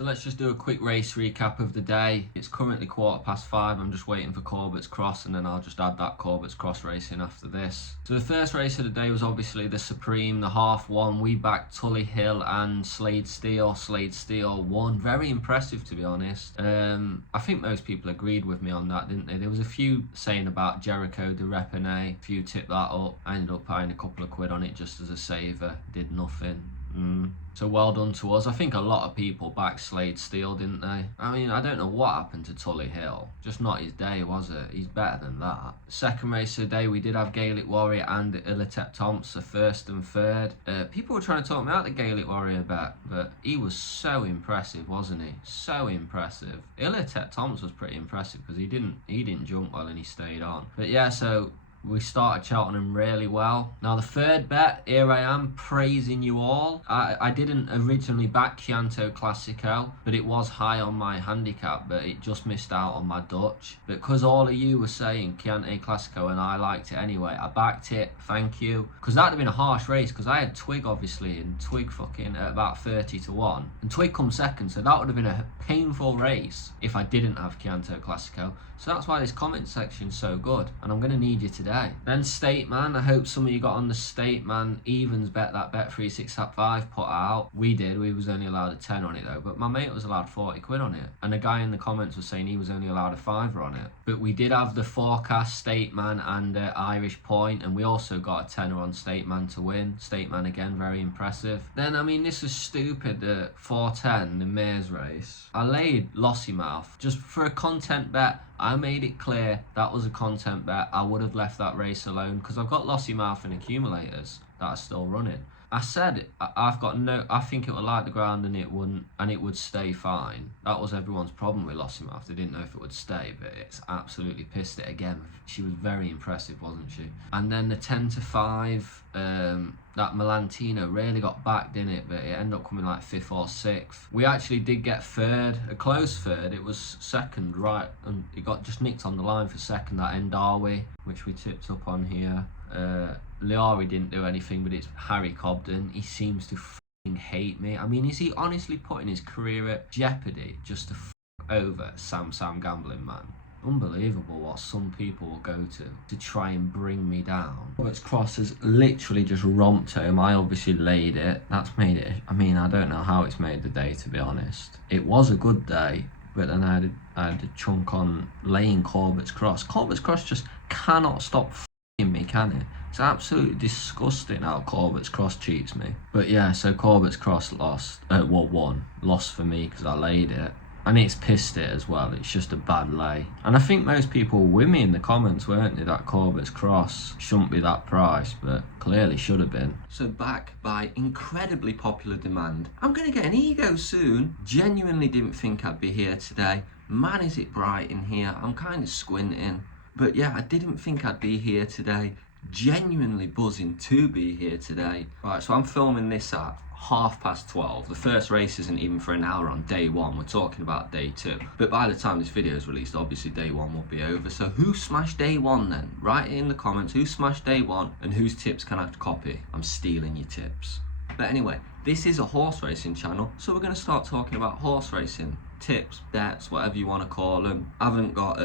So let's just do a quick race recap of the day. It's currently 5:15. I'm just waiting for Corbett's Cross, and then I'll just add that Corbett's Cross racing after this. So the first race of the day was obviously the Supreme, the half one. We backed Tully Hill and Slade Steele. Slade Steele won. Very impressive, to be honest. I think most people agreed with me on that, didn't they? There was a few saying about Jericho de Repenay. A few tipped that up. I ended up paying a couple of quid on it just as a saver. Did nothing. So well done to us. I think a lot of people backed Slade Steele, didn't they? I mean, I don't know what happened to Tully Hill. Just not his day, was it? He's better than that. Second race of the day, we did have Gaelic Warrior and Illitet Thompson, first and third. People were trying to talk me out the Gaelic Warrior bet, but he was so impressive, wasn't he? So impressive. Illitet Thompson was pretty impressive because he didn't jump well and he stayed on. But yeah, so we started Cheltenham really well. Now the third bet, here I am praising you all. I didn't originally back Chianto Classico, but it was high on my handicap, but it just missed out on my Dutch. But because all of you were saying Chianto Classico and I liked it anyway, I backed it, thank you. Because that would have been a harsh race, because I had Twig obviously, and Twig fucking at about 30-1. And Twig come second, so that would have been a painful race if I didn't have Chianto Classico. So that's why this comment section's so good, and I'm going to need you today. Then State Man, I hope some of you got on the State Man Evans bet that Bet365 put out. We did, we was only allowed a 10 on it though, but my mate was allowed 40 quid on it. And a guy in the comments was saying he was only allowed a 5 on it. But we did have the forecast State Man and Irish Point, and we also got a tenner on State Man to win. State Man again, very impressive. Then, I mean, this is stupid, 410, the mares race. I laid Lossymouth just for a content bet. I made it clear that was a content bet. I would have left that race alone because I've got Lossymouth and accumulators that are still running. I said I think it would like the ground and it wouldn't, and it would stay fine. That was everyone's problem with Lossymouth. They didn't know if it would stay, but it's absolutely pissed it again. She was very impressive, wasn't she? And then the 10-5, that Melantino really got backed in it, but it ended up coming like 5th or 6th. We actually did get third, a close third. It was second, right, and it got just nicked on the line for second, that Endarwi, which we tipped up on here. Liari didn't do anything, but it's Harry Cobden. He seems to f***ing hate me. I mean, is he honestly putting his career at jeopardy just to f*** over Sam Gambling Man? Unbelievable what some people will go to try and bring me down. Corbett's Cross has literally just romped home. I obviously laid it. That's made it, I mean, I don't know how it's made the day, to be honest. It was a good day, but then I had a chunk on laying Corbett's Cross. Corbett's Cross just cannot stop f***ing me, can it? It's absolutely disgusting how Corbett's Cross cheats me. But yeah, so Corbett's Cross lost, won. Lost for me because I laid it. And it's pissed it as well. It's just a bad lay. And I think most people were with me in the comments, weren't they, that Corbett's Cross shouldn't be that price, but clearly should have been. So back by incredibly popular demand, I'm going to get an ego soon. Genuinely didn't think I'd be here today. Man, is it bright in here. I'm kind of squinting. But yeah, I didn't think I'd be here today. Genuinely buzzing to be here today. Right, so I'm filming this at 12:30. The first race isn't even for an hour on day 1. We're talking about day 2. But by the time this video is released, obviously day 1 will be over. So who smashed day 1 then? Write it in the comments. Who smashed day 1 and whose tips can I copy? I'm stealing your tips. But anyway, this is a horse racing channel, so we're going to start talking about horse racing. Tips, bets, whatever you want to call them. I haven't got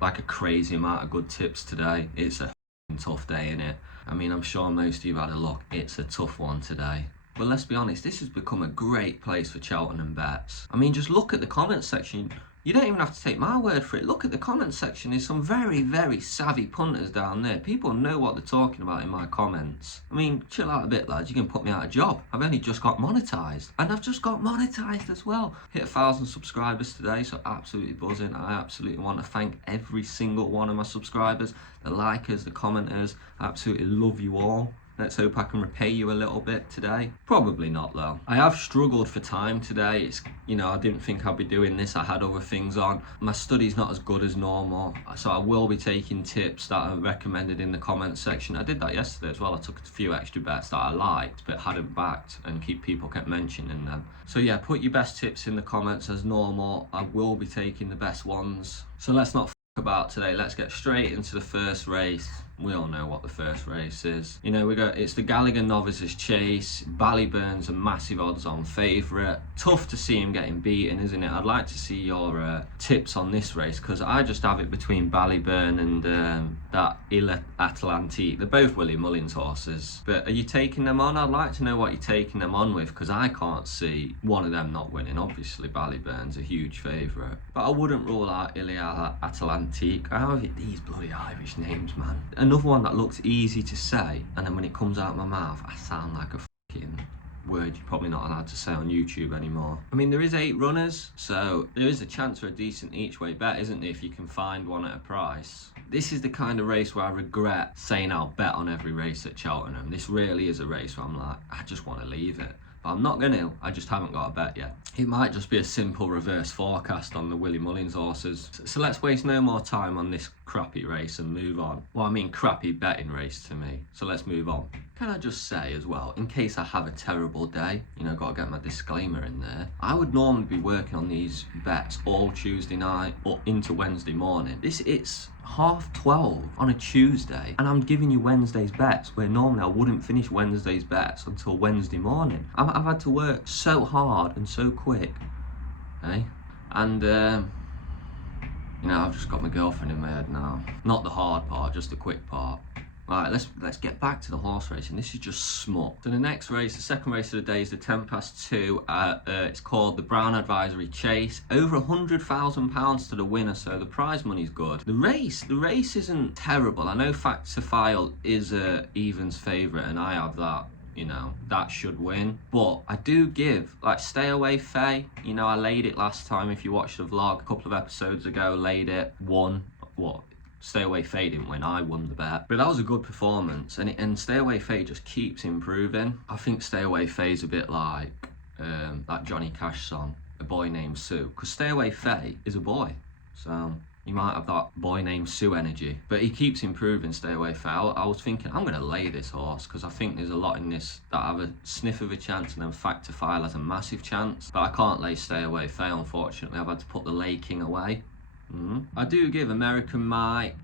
like a crazy amount of good tips today. It's a tough day, innit? I mean, I'm sure most of you have had a look. It's a tough one today. But let's be honest, this has become a great place for Cheltenham bets. I mean, just look at the comments section. You don't even have to take my word for it. Look at the comments section. There's some very, very savvy punters down there. People know what they're talking about in my comments. I mean, chill out a bit, lads. You're going to put me out of job. I've only just got monetized. And I've just got monetized as well. Hit 1,000 subscribers today, so absolutely buzzing. I absolutely want to thank every single one of my subscribers. The likers, the commenters. I absolutely love you all. Let's hope I can repay you a little bit today. Probably not though. I have struggled for time today. It's, you know, I didn't think I'd be doing this. I had other things on. My study's not as good as normal. So I will be taking tips that are recommended in the comments section. I did that yesterday as well. I took a few extra bets that I liked but hadn't backed, and people kept mentioning them. So yeah, put your best tips in the comments as normal. I will be taking the best ones. So let's not f*** about today. Let's get straight into the first race. We all know what the first race is. You know, it's the Gallagher Novices Chase. Ballyburn's a massive odds-on favourite. Tough to see him getting beaten, isn't it? I'd like to see your tips on this race, because I just have it between Ballyburn and that Il Atlantique. They're both Willie Mullins horses. But are you taking them on? I'd like to know what you're taking them on with, because I can't see one of them not winning. Obviously, Ballyburn's a huge favourite. But I wouldn't rule out Il Atlantique. I have these bloody Irish names, man. Another one that looks easy to say, and then when it comes out of my mouth, I sound like a fucking word you're probably not allowed to say on YouTube anymore. I mean, there is 8 runners, so there is a chance for a decent each way bet, isn't there, if you can find one at a price. This is the kind of race where I regret saying I'll bet on every race at Cheltenham. This really is a race where I'm like, I just want to leave it. But I'm not going to, I just haven't got a bet yet. It might just be a simple reverse forecast on the Willie Mullins horses. So let's waste no more time on this crappy race and move on. Well, I mean crappy betting race to me. So let's move on. Can I just say as well, in case I have a terrible day, you know, got to get my disclaimer in there. I would normally be working on these bets all Tuesday night or into Wednesday morning. It's 12:30 on a Tuesday, and I'm giving you Wednesday's bets, where normally I wouldn't finish Wednesday's bets until Wednesday morning. I've had to work so hard and so quick, eh? And you know, I've just got my girlfriend in my head now. Not the hard part, just the quick part. Right, let's get back to the horse racing. This is just smut. So the next race, the second race of the day, is the 2:10. It's called the Brown Advisory Chase. Over £100,000 to the winner, so the prize money's good. The race isn't terrible. I know Fact to File is Evans' favourite, and I have that. You know, that should win. But I do give, like, Stay Away Faye. You know, I laid it last time. If you watched the vlog a couple of episodes ago, laid it, won. What? Stay Away Faye didn't win, I won the bet. But that was a good performance, and Stay Away Faye just keeps improving. I think Stay Away Faye's a bit like that Johnny Cash song, A Boy Named Sue, because Stay Away Faye is a boy, so you might have that Boy Named Sue energy. But he keeps improving, Stay Away Faye. I was thinking, I'm going to lay this horse, because I think there's a lot in this that have a sniff of a chance, and then Fact to File has a massive chance. But I can't lay Stay Away Faye, unfortunately. I've had to put the Lay King away. I do give American Mike,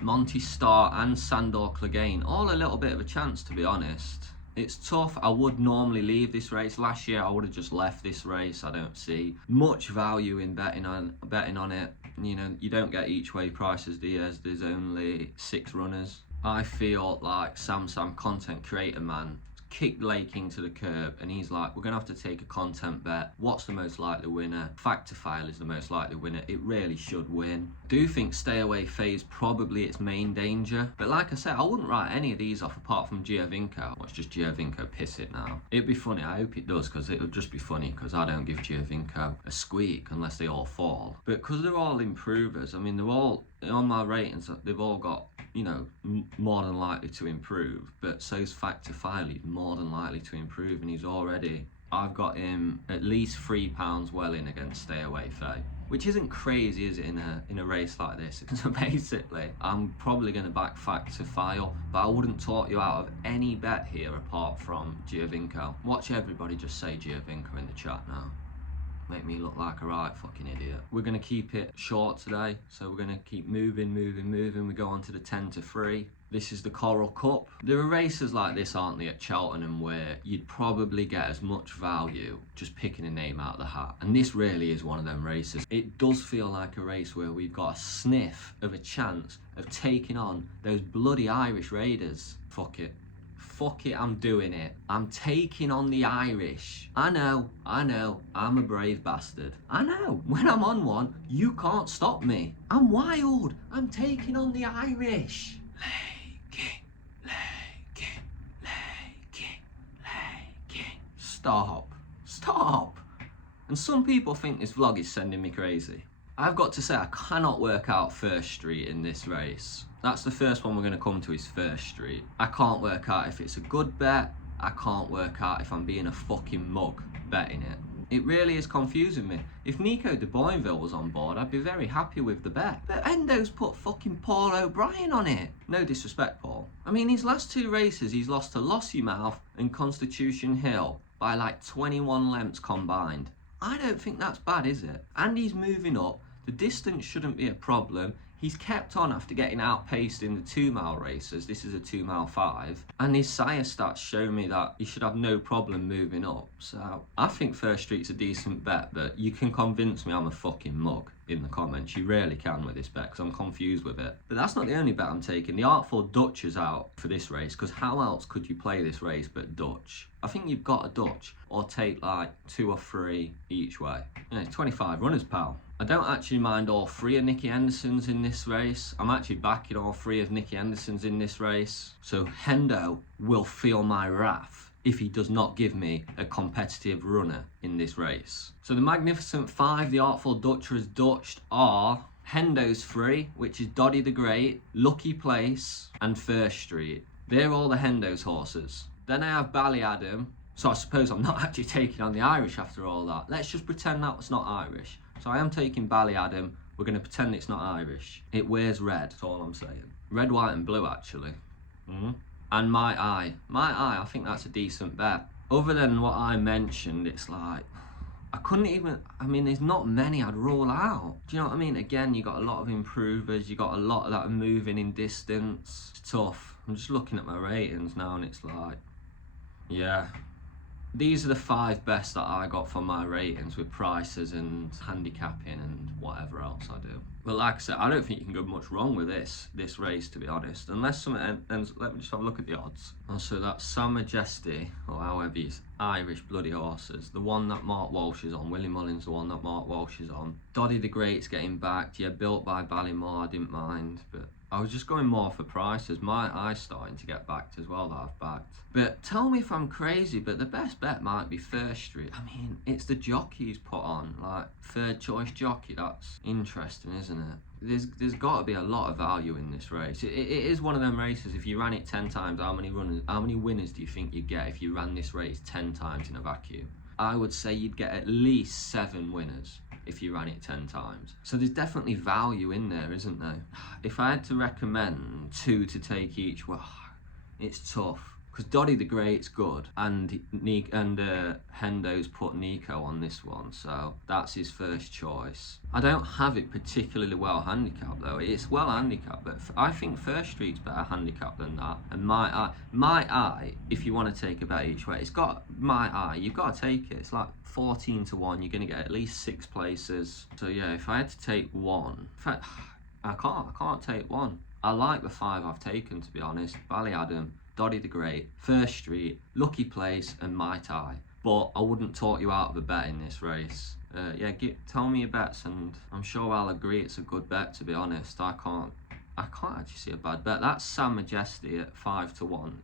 Monty Star and Sandor Clegane all a little bit of a chance, to be honest. It's tough. I would normally leave this race. Last year I would have just left this race. I don't see much value in betting on it. You know, you don't get each way prices, do you? There's only 6 runners. I feel like Sam content creator man kicked Lay King to the curb, and he's like, we're gonna have to take a content bet. What's the most likely winner? Fact to File is the most likely winner. It really should win. I do think Stay Away Faye is probably its main danger, but like I said, I wouldn't write any of these off apart from Giovinco. Watch just Giovinco piss it now. It'd be funny. I hope it does, because it would just be funny, because I don't give Giovinco a squeak unless they all fall. But because they're all improvers, I mean, they're all on my ratings, they've all got, you know, more than likely to improve. But so's Fact to File, he's more than likely to improve, and he's already, I've got him at least £3 well in against Stay Away Faye, which isn't crazy, is it, in a race like this? So basically, I'm probably going to back Fact to File, but I wouldn't talk you out of any bet here apart from Giovinco. Watch everybody just say Giovinco in the chat now. Make me look like a right fucking idiot. We're going to keep it short today, so we're going to keep moving. We go on to the 10-3. This is the Coral Cup. There are races like this, aren't there, at Cheltenham, where you'd probably get as much value just picking a name out of the hat. And this really is one of them races. It does feel like a race where we've got a sniff of a chance of taking on those bloody Irish Raiders. Fuck it, I'm doing it. I'm taking on the Irish. I know, I'm a brave bastard. I know, when I'm on one, you can't stop me. I'm wild, I'm taking on the Irish. Stop. And some people think this vlog is sending me crazy. I've got to say, I cannot work out First Street in this race. That's the first one we're going to come to, is First Street. I can't work out if it's a good bet. I can't work out if I'm being a fucking mug betting it. It really is confusing me. If Nico de Boinville was on board, I'd be very happy with the bet. But Endo's put fucking Paul O'Brien on it. No disrespect, Paul. I mean, his last 2 races, he's lost to Lossiemouth and Constitution Hill by like 21 lengths combined. I don't think that's bad, is it? And he's moving up. The distance shouldn't be a problem. He's kept on after getting outpaced in the 2 mile races. This is a 2 mile 5. And his sire stats show me that he should have no problem moving up. So I think First Street's a decent bet, but you can convince me I'm a fucking mug in the comments. You really can with this bet, because I'm confused with it. But that's not the only bet I'm taking. The Artful Dutch is out for this race, because how else could you play this race but Dutch? I think you've got a Dutch, or take like 2 or 3 each way. Yeah, it's 25 runners, pal. I don't actually mind all 3 of Nicky Henderson's in this race. I'm actually backing all 3 of Nicky Henderson's in this race. So Hendo will feel my wrath if he does not give me a competitive runner in this race. So the Magnificent 5, the Artful Dutcher has Dutched are Hendo's 3, which is Doddy the Great, Lucky Place, and First Street. They're all the Hendo's horses. Then I have Ballyadam. So I suppose I'm not actually taking on the Irish after all that. Let's just pretend that was not Irish. So I am taking Ballyadam. We're going to pretend it's not Irish. It wears red, that's all I'm saying. Red, white and blue, actually. And My Eye. My Eye, I think that's a decent bet. Other than what I mentioned, it's like, I couldn't even, I mean, there's not many I'd rule out. Do you know what I mean? Again, you got a lot of improvers. You got a lot that are moving in distance. It's tough. I'm just looking at my ratings now and it's like, yeah. These are the 5 best that I got for my ratings with prices and handicapping and whatever else I do. But like I said, I don't think you can go much wrong with this race, to be honest. Unless something ends, let me just have a look at the odds. Oh, so that's Sam Majesty, or however he's Irish bloody horses. The one that Mark Walsh is on. Willie Mullins, the one that Mark Walsh is on. Doddy the Great's getting backed. Yeah, built by Ballymore, I didn't mind. But I was just going more for prices. My Eye's starting to get backed as well, that I've backed. But tell me if I'm crazy, but the best bet might be First Street. I mean, it's the jockey he's put on, like 3rd choice jockey. That's interesting, isn't it? There's got to be a lot of value in this race. It is one of them races. If you ran it 10 times, how many winners do you think you'd get if you ran this race 10 times in a vacuum? I would say you'd get at least 7 winners if you ran it 10 times. So there's definitely value in there, isn't there? If I had to recommend 2 to take each, well, it's tough. Because Doddy the Great's good, and Hendo's put Nico on this one, so that's his first choice. I don't have it particularly well handicapped though. It's well handicapped, but I think First Street's better handicapped than that. And My Eye, if you want to take a bet each way, it's got My Eye. You've got to take it. It's like 14 to 1. You're going to get at least 6 places. So yeah, if I had to take one, in fact, I can't take one. I like the 5 I've taken, to be honest. Ballyadam, Doddy the Great, First Street, Lucky Place and My Eye. But I wouldn't talk you out of a bet in this race. Yeah, tell me your bets and I'm sure I'll agree it's a good bet, to be honest. I can't actually see a bad bet. That's Sam Majesty at 5 to 1.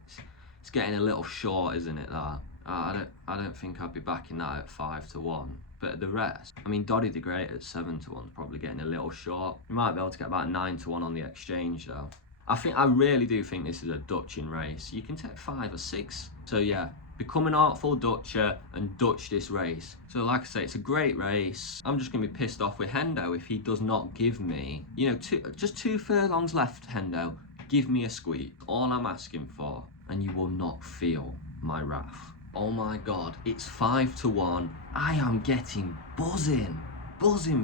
It's getting a little short, isn't it, that? I don't think I'd be backing that at 5 to 1. But the rest, I mean, Doddy the Great at 7 to 1 is probably getting a little short. You might be able to get about 9 to 1 on the exchange though. I really do think this is a Dutching race. You can take 5 or 6. So yeah, become an Artful Dutcher and Dutch this race. So like I say, it's a great race. I'm just going to be pissed off with Hendo if he does not give me, you know, just 2 furlongs left, Hendo. Give me a squeak. All I'm asking for, and you will not feel my wrath. Oh my God, it's 5 to 1. I am getting buzzing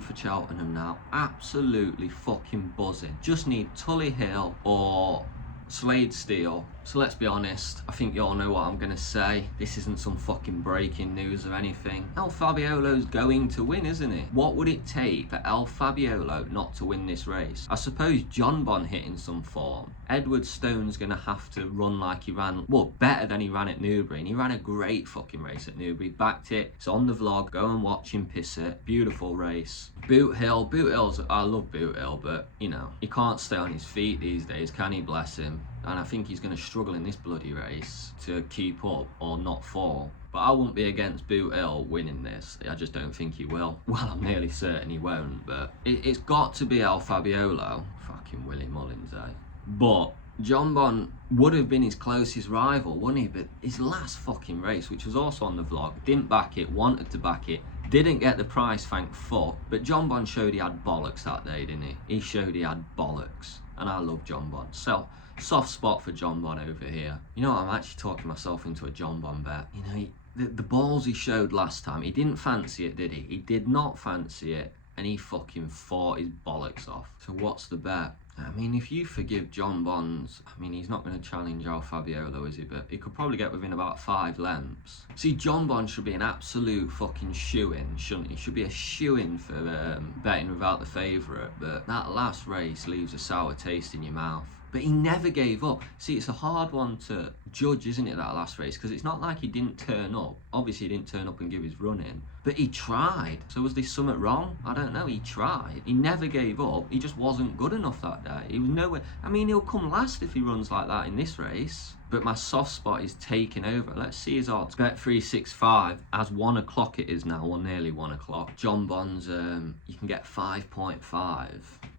for Cheltenham now. Absolutely fucking buzzing. Just need Tully Hill or Slade Steele. So let's be honest, I think you all know what I'm gonna say. This isn't some fucking breaking news or anything. El Fabiolo's going to win, isn't it? What would it take for El Fabiolo not to win this race? I suppose John Bon hit in some form. Edward Stone's gonna have to run like he ran, well, better than he ran at Newbury. And he ran a great fucking race at Newbury. Backed it. It's on the vlog. Go and watch him piss it. Beautiful race. Boot Hill's, I love Boot Hill, but you know, he can't stay on his feet these days, can he? Bless him. And I think he's going to struggle in this bloody race to keep up or not fall. But I wouldn't be against Boot Hill winning this. I just don't think he will. Well, I'm nearly certain he won't, but it's got to be El Fabiolo. Fucking Willie Mullins, eh? But John Bon would have been his closest rival, wouldn't he? But his last fucking race, which was also on the vlog, didn't back it, wanted to back it, didn't get the prize, thank fuck. But John Bon showed he had bollocks that day, didn't he? He showed he had bollocks. And I love John Bon. So, soft spot for John Bon over here. You know what, I'm actually talking myself into a John Bon bet. You know, the balls he showed last time, he didn't fancy it, did he? He did not fancy it. and he fucking fought his bollocks off. So what's the bet? I mean, if you forgive John Bonds, I mean, he's not going to challenge El Fabiolo, is he? But he could probably get within about 5 lengths. See, John Bonds should be an absolute fucking shoo-in, shouldn't he? Should be a shoo-in for betting without the favourite. But that last race leaves a sour taste in your mouth. But he never gave up. See, it's a hard one to judge, isn't it, that last race? Because it's not like he didn't turn up. Obviously, he didn't turn up and give his run in. But he tried. So was there something wrong? I don't know. He tried. He never gave up. He just wasn't good enough that day. He was nowhere. I mean, he'll come last if he runs like that in this race. But my soft spot is taking over. Let's see his odds. Bet365, as 1 o'clock it is now, or nearly 1 o'clock. John Bonds, you can get 5.5,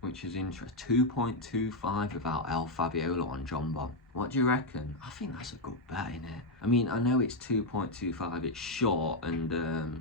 which is interesting. 2.25 without El Fabiolo on John Bond. What do you reckon? I think that's a good bet, innit? I mean, I know it's 2.25, it's short, and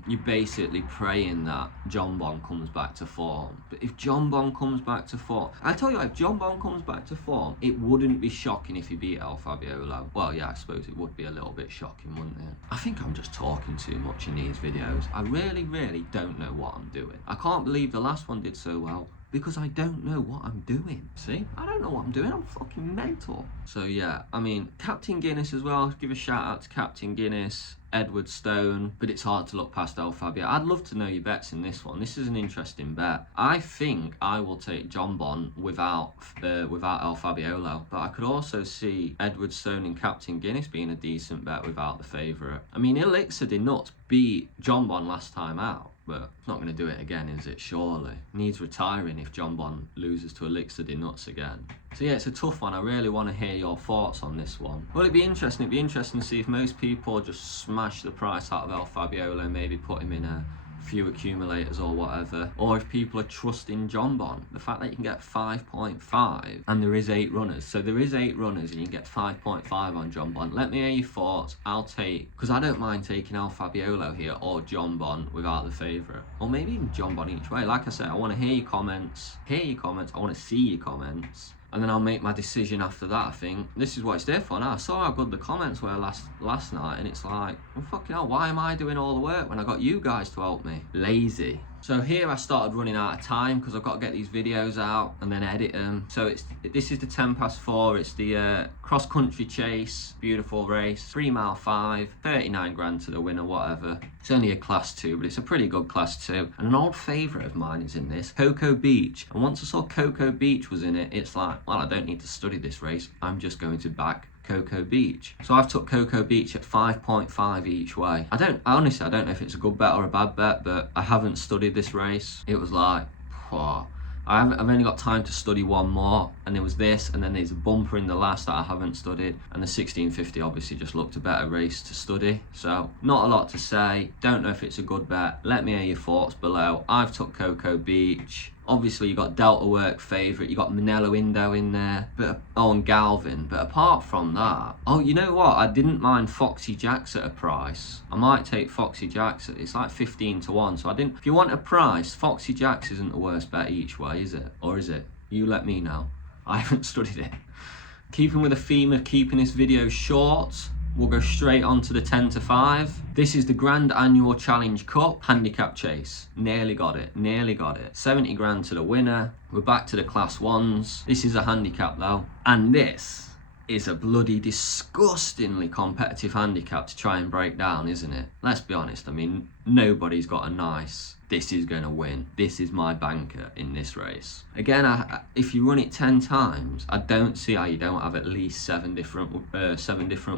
you're basically praying that John Bond comes back to form. But if John Bond comes back to form, I tell you, if John Bond comes back to form, it wouldn't be shocking if he beat El Fabiolo. Well, yeah, I suppose it would be a little bit shocking, wouldn't it? I think I'm just talking too much in these videos. I really don't know what I'm doing. I can't believe the last one did so well, because I don't know what I'm doing. See? I don't know what I'm doing. I'm fucking mental. So yeah, I mean, Captain Guinness as well. Give a shout out to Captain Guinness, Edward Stone, but it's hard to look past El Fabio. I'd love to know your bets in this one. This is an interesting bet. I think I will take John Bond without El Fabiolo, but I could also see Edward Stone and Captain Guinness being a decent bet without the favourite. I mean, Elixir de Nuts beat John Bond last time out, but it's not going to do it again, is it? Surely. Needs retiring if John Bond loses to Elixir de Nuts again. So yeah, it's a tough one. I really want to hear your thoughts on this one. Well, it'd be interesting to see if most people just smash the price out of El Fabiolo, maybe put him in a few accumulators or whatever, or if people are trusting John Bond. The fact that you can get 5.5 and there is 8 runners, so there is 8 runners and you can get 5.5 on John Bond. Let me hear your thoughts. I'll take, because I don't mind taking El Fabiolo here or John Bond without the favourite, or maybe even John Bond each way. Like I said, I want to hear your comments, I want to see your comments, and then I'll make my decision after that. I think this is what it's there for now. I saw how good the comments were last night, and it's like, well, fucking hell, why am I doing all the work when I got you guys to help me? Lazy. So here I started running out of time because I've got to get these videos out and then edit them. So this is the 4:10. It's the cross-country chase, beautiful race, 3 mile 5, 39 grand to the winner, whatever. It's only a class 2, but it's a pretty good class 2. And an old favourite of mine is in this, Cocoa Beach. And once I saw Cocoa Beach was in it, it's like, well, I don't need to study this race. I'm just going to back Cocoa Beach. So I've took Cocoa Beach at 5.5 each way. Honestly, I don't know if it's a good bet or a bad bet, but I haven't studied this race. It was like, whoa. I've only got time to study one more, and there was this, and then there's a bumper in the last that I haven't studied, and the 1650 obviously just looked a better race to study. So not a lot to say. Don't know if it's a good bet. Let me hear your thoughts below. I've took Cocoa Beach. Obviously, you got Delta Work favourite, you got Manello Indo in there, and Galvin. But apart from that, oh, you know what? I didn't mind Foxy Jacks at a price. I might take Foxy Jacks. It's like 15 to 1. So I didn't. If you want a price, Foxy Jacks isn't the worst bet each way, is it? Or is it? You let me know. I haven't studied it. Keeping with the theme of keeping this video short, we'll go straight on to the 10 to 5. This is the Grand Annual Challenge Cup handicap chase. Nearly got it. 70 grand to the winner. We're back to the class 1s. This is a handicap though. And this is a bloody disgustingly competitive handicap to try and break down, isn't it? Let's be honest. I mean, nobody's got a nice, this is going to win, this is my banker in this race. Again, if you run it 10 times, I don't see how you don't have at least 7 different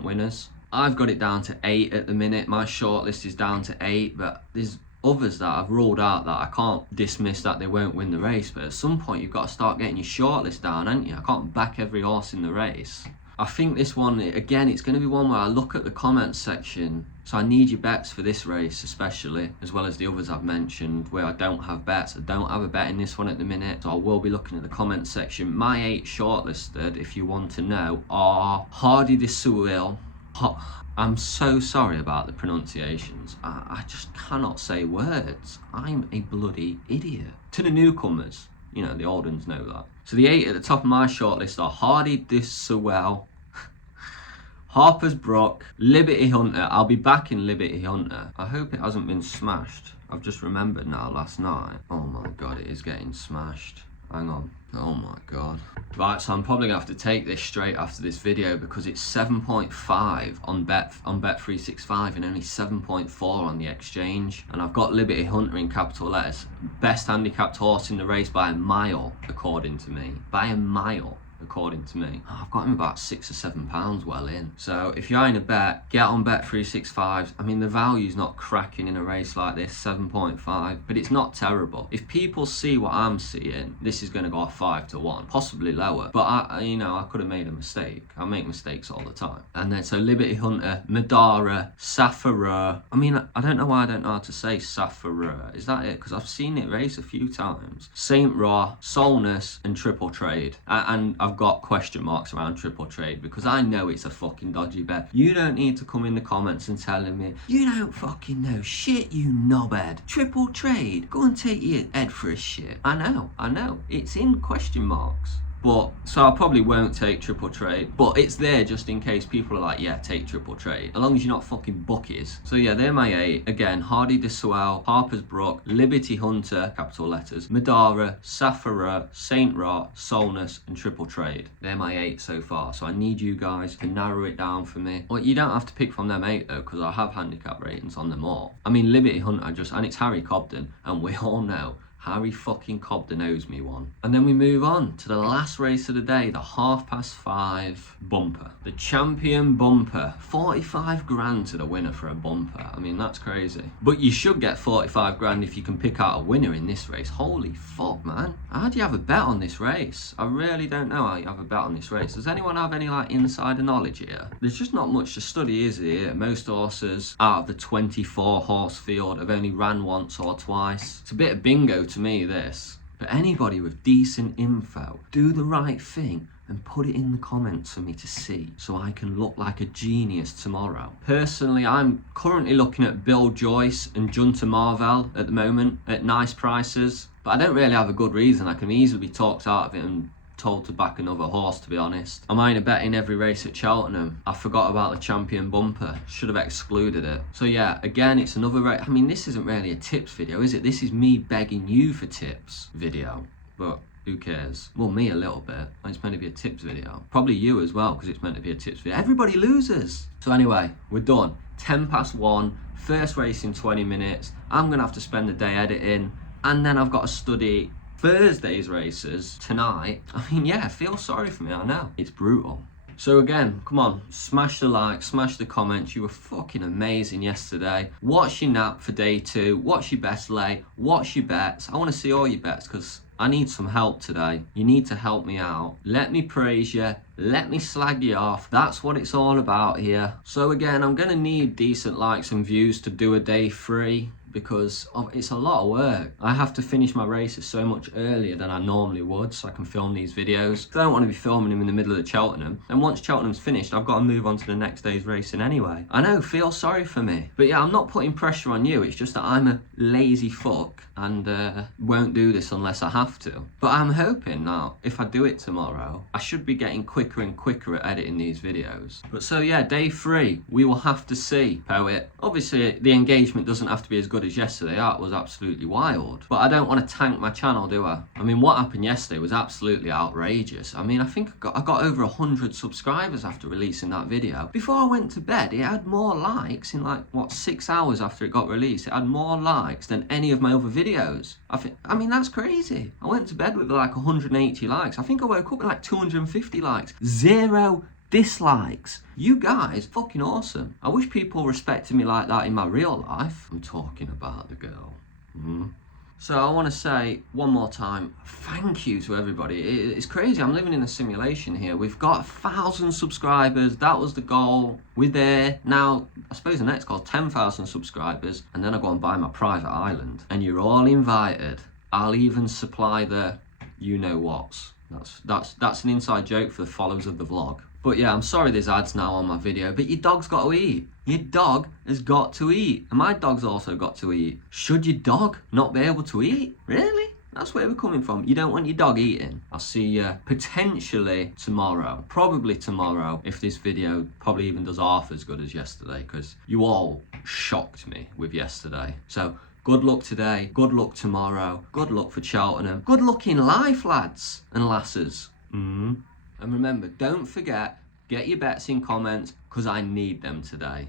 winners. I've got it down to 8 at the minute. My shortlist is down to 8, but there's others that I've ruled out that I can't dismiss that they won't win the race. But at some point, you've got to start getting your shortlist down, haven't you? I can't back every horse in the race. I think this one, again, it's going to be one where I look at the comments section. So I need your bets for this race especially, as well as the others I've mentioned where I don't have bets. I don't have a bet in this one at the minute, so I will be looking at the comments section. My 8 shortlisted, if you want to know, are Hardy de Souil. I'm so sorry about the pronunciations. I just cannot say words. I'm a bloody idiot. To the newcomers, you know, the old ones know that. So the 8 at the top of my shortlist are Hardy de Souil, Harper's Brook, Liberty Hunter. I'll be back in Liberty Hunter. I hope it hasn't been smashed. I've just remembered now last night. Oh my God, it is getting smashed. Hang on. Oh my God. Right, so I'm probably gonna have to take this straight after this video because it's 7.5 on Bet365 and only 7.4 on the exchange. And I've got Liberty Hunter in capital letters. Best handicapped horse in the race by a mile, according to me. By a mile. According to me. I've got him about £6 or £7 well in. So if you're in a bet, get on Bet365. I mean, the value's not cracking in a race like this, 7.5, but it's not terrible. If people see what I'm seeing, this is going to go off 5 to 1, possibly lower. But I could have made a mistake. I make mistakes all the time. And then so Liberty Hunter, Madara, Safara. I mean, I don't know why I don't know how to say Safara. Is that it? Because I've seen it race a few times. Saint Raw, Solness, and Triple Trade. And I've got question marks around Triple Trade because I know it's a fucking dodgy bet. You don't need to come in the comments and telling me you don't fucking know shit, you knobhead. Triple Trade, go and take your head for a shit. I know, it's in question marks. But, so I probably won't take Triple Trade, but it's there just in case people are like, yeah, take Triple Trade, as long as you're not fucking bookies. So yeah, they're my 8. Again, Hardy de Soel, Harper's Brook, Liberty Hunter, capital letters, Madara, Safara, Saint Rot, Solness, and Triple Trade. They're my 8 so far, so I need you guys to narrow it down for me. Well, you don't have to pick from them 8 though, because I have handicap ratings on them all. I mean, Liberty Hunter and it's Harry Cobden, and we all know Harry fucking Cobden owes me one. And then we move on to the last race of the day, the 5:30 bumper. The champion bumper. 45 grand to the winner for a bumper. I mean, that's crazy. But you should get 45 grand if you can pick out a winner in this race. Holy fuck, man. How do you have a bet on this race? I really don't know how you have a bet on this race. Does anyone have any like insider knowledge here? There's just not much to study, is there? Most horses out of the 24 horse field have only ran once or twice. It's a bit of bingo to me, this. But anybody with decent info, do the right thing and put it in the comments for me to see so I can look like a genius tomorrow. Personally, I'm currently looking at Bill Joyce and Junta Marvell at the moment at nice prices, but I don't really have a good reason. I can easily be talked out of it and told to back another horse, to be honest. I'm either betting every race at Cheltenham. I forgot about the champion bumper. Should have excluded it. So yeah, again, it's another race. I mean, this isn't really a tips video, is it? This is me begging you for tips video. But who cares? Well, me a little bit. It's meant to be a tips video. Probably you as well, because it's meant to be a tips video. Everybody loses. So anyway, we're done. 1:10, first race in 20 minutes. I'm going to have to spend the day editing. And then I've got to study Thursday's races tonight. I mean, yeah, feel sorry for me, I know. It's brutal. So again, come on, smash the like, smash the comments. You were fucking amazing yesterday. What's your nap for day 2? What's your best lay? What's your bets? I want to see all your bets because I need some help today. You need to help me out. Let me praise you. Let me slag you off. That's what it's all about here. So again, I'm going to need decent likes and views to do a day 3. Because it's a lot of work. I have to finish my races so much earlier than I normally would so I can film these videos. I don't want to be filming them in the middle of the Cheltenham. And once Cheltenham's finished, I've got to move on to the next day's racing anyway. I know, feel sorry for me. But yeah, I'm not putting pressure on you. It's just that I'm a lazy fuck and won't do this unless I have to. But I'm hoping now, if I do it tomorrow, I should be getting quicker and quicker at editing these videos. But so yeah, day 3, we will have to see, Poet. Obviously, the engagement doesn't have to be as good as yesterday. That was absolutely wild. But I don't want to tank my channel, do I? I mean, what happened yesterday was absolutely outrageous. I mean, I think I got over 100 subscribers after releasing that video. Before I went to bed, it had more likes in like, what, 6 hours after it got released. It had more likes than any of my other videos. I mean, that's crazy. I went to bed with like 180 likes. I think I woke up with like 250 likes. 0 dislikes. You guys, fucking awesome. I wish people respected me like that in my real life. I'm talking about the girl. So I want to say one more time, thank you to everybody. It's crazy. I'm living in a simulation here. We've got 1,000 subscribers. That was the goal. We're there. Now, I suppose the next goal is 10,000 subscribers. And then I go and buy my private island. And you're all invited. I'll even supply the you-know-whats. That's an inside joke for the followers of the vlog. But yeah, I'm sorry there's ads now on my video, but your dog's got to eat. Your dog has got to eat. And my dog's also got to eat. Should your dog not be able to eat? Really? That's where we're coming from. You don't want your dog eating. I'll see you potentially tomorrow. Probably tomorrow, if this video probably even does half as good as yesterday, because you all shocked me with yesterday. So Good luck today, good luck tomorrow, good luck for Cheltenham. Good luck in life, lads and lasses. And remember, don't forget, get your bets in comments, because I need them today.